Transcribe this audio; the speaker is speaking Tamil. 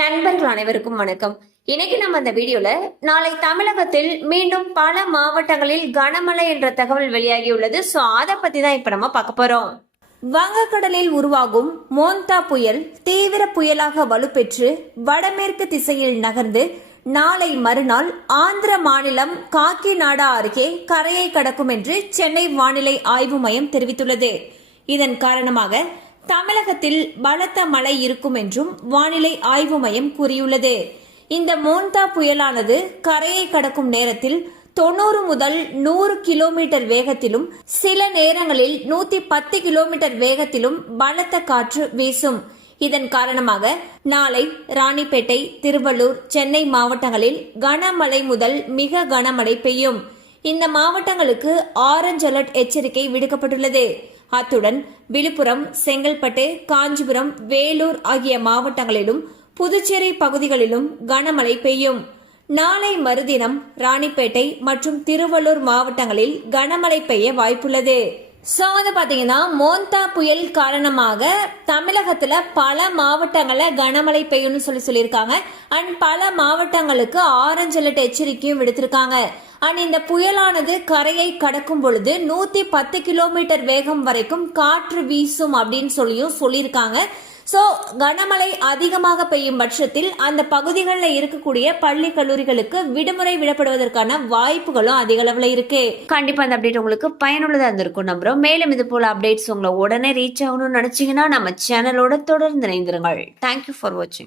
நண்பர்கள் அனைவருக்கும் வணக்கம். இன்னைக்கு நம்ம அந்த வீடியோல நாளை தமிழகத்தில் மீண்டும் பல மாவட்டங்களில் கனமழை என்ற தகவல் வெளியாகியுள்ளது. சோ அதை பத்தி தான் இப்ப நம்ம பார்க்க போறோம். வங்கக்கடலில் உருவாகும் மோந்தா புயல் தீவிர புயலாக வலுப்பெற்று வடமேற்கு திசையில் நகர்ந்து நாளை மறுநாள் ஆந்திர மாநிலம் காக்கிநாடா அருகே கரையை கடக்கும் என்று சென்னை வானிலை ஆய்வு மையம் தெரிவித்துள்ளது. இதன் காரணமாக தமிழகத்தில் பலத்த மழை இருக்கும் என்றும் வானிலை ஆய்வு மையம் கூறியுள்ளது. இந்த மோந்தா புயலானது கரையை கடக்கும் நேரத்தில் 90 முதல் 100 கிலோமீட்டர் வேகத்திலும் சில நேரங்களில் 110 கிலோமீட்டர் வேகத்திலும் பலத்த காற்று வீசும். இதன் காரணமாக நாளை ராணிப்பேட்டை, திருவள்ளூர், சென்னை மாவட்டங்களில் கனமழை முதல் மிக கனமழை பெய்யும். இந்த மாவட்டங்களுக்கு ஆரஞ்ச் அலர்ட் எச்சரிக்கை விடுக்கப்பட்டுள்ளது. அத்துடன் விழுப்புரம், செங்கல்பட்டு, காஞ்சிபுரம், வேலூர் ஆகிய மாவட்டங்களிலும் புதுச்சேரி பகுதிகளிலும் கனமழை பெய்யும். நாளை மறுதினம் ராணிப்பேட்டை மற்றும் திருவள்ளூர் மாவட்டங்களில் கனமழை பெய்ய வாய்ப்புள்ளது. சோ வந்து பாத்தீங்கன்னா மோந்தா புயல் காரணமாக தமிழகத்துல பல மாவட்டங்கள்ல கனமழை பெய்யும்னு சொல்லியிருக்காங்க. அண்ட் பல மாவட்டங்களுக்கு ஆரஞ்சு அலர்ட் எச்சரிக்கையும் விடுத்திருக்காங்க. அண்ட் இந்த புயலானது கரையை கடக்கும் பொழுது 110 கிலோமீட்டர் வேகம் வரைக்கும் காற்று வீசும் அப்படின்னு சொல்லியிருக்காங்க. சோ கனமழை அதிகமாக பெய்யும் பட்சத்தில் அந்த பகுதிகளில் இருக்கக்கூடிய பள்ளி கல்லூரிகளுக்கு விடுமுறை விடப்படுவதற்கான வாய்ப்புகளும் அதிக அளவுல இருக்கு. கண்டிப்பா அந்த அப்டேட் உங்களுக்கு பயனுள்ளதா இருந்திருக்கும் நம்புறோம். மேலும் இது போல அப்டேட்ஸ் உங்களை உடனே ரீச் ஆகணும்னு நினைச்சீங்கன்னா நம்ம சேனலோட தொடர்ந்து இணைந்திருங்கள். தேங்க்யூ ஃபார் வாட்சிங்.